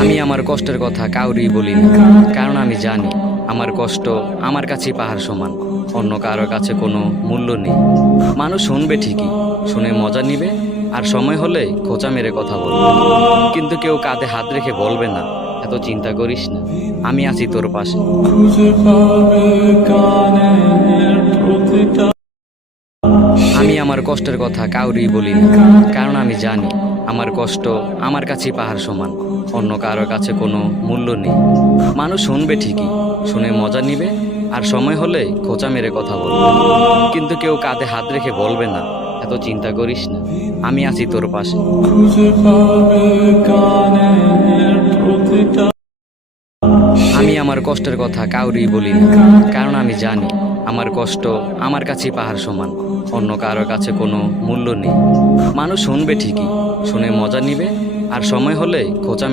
আমি আমার কষ্টের কথা কাউরি বলি না, কারণ আমি জানি আমার কষ্ট আমার কাছেই পাহাড় সমান, অন্য কারোর কাছে কোনো মূল্য নেই। মানুষ শুনবে ঠিকই, শুনে মজা নিবে, আর সময় হলে খোঁচা মেরে কথা বলবে, কিন্তু কেউ কাঁধে হাত রেখে বলবে না এত চিন্তা করিস না, আমি আছি তোর পাশে। আমি আমার কষ্টের কথা কাউরি বলি না, কারণ আমি জানি আমার কষ্ট আমার কাছেই পাহাড় সমান, অন্য কারোর কাছে কোনো মূল্য নেই। মানুষ শুনবে ঠিকই, শুনে মজা নিবে, আর সময় হলে খোঁচা মেরে কথা বলবে, কিন্তু কেউ কাঁধে হাত রেখে বলবে না এত চিন্তা করিস না, আমি আছি তোর পাশে। আমি আমার কষ্টের কথা কাউরি বলি না, কারণ আমি জানি আমার কষ্ট আমার কাছেই পাহাড় সমান, অন্য কারোর কাছে কোনো মূল্য নেই। মানুষ শুনবে ঠিকই, শুনে মজা নিবে, আর সময় হলে খোঁচা